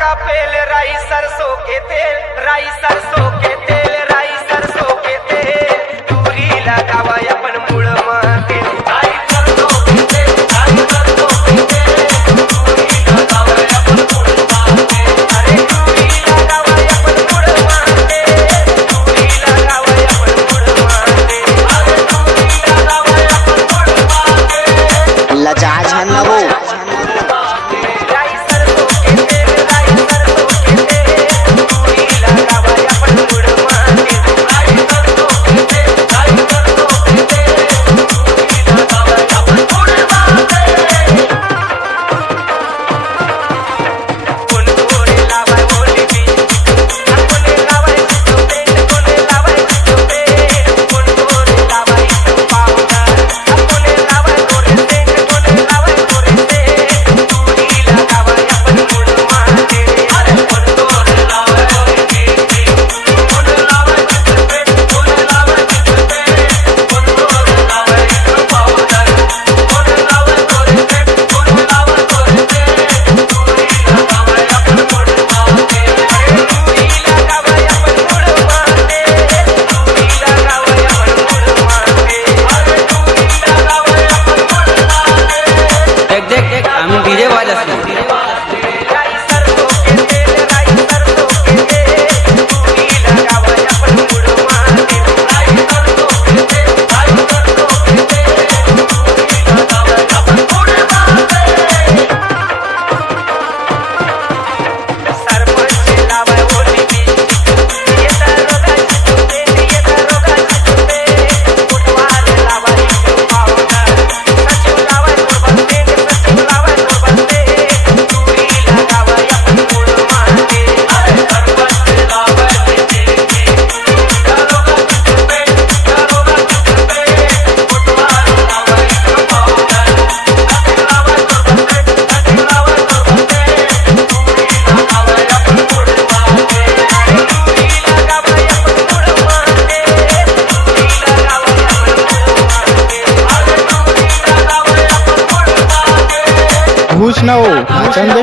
का पेल राई सरसों के तेल राई सरसों के तेल राई सरसों के तेल दूरी लगावा अपन मुड़ माते राई सरसों के तेल राई सरसों के तेल दूरी लगावा अपन मुड़ माते अरे दूरी लगावा अपन मुड़ माते दूरी लगावा अपन मुड़ माते अरे दूरी लगावा अपन मुड़ माते लजा झन वो घूस ना हो चंदे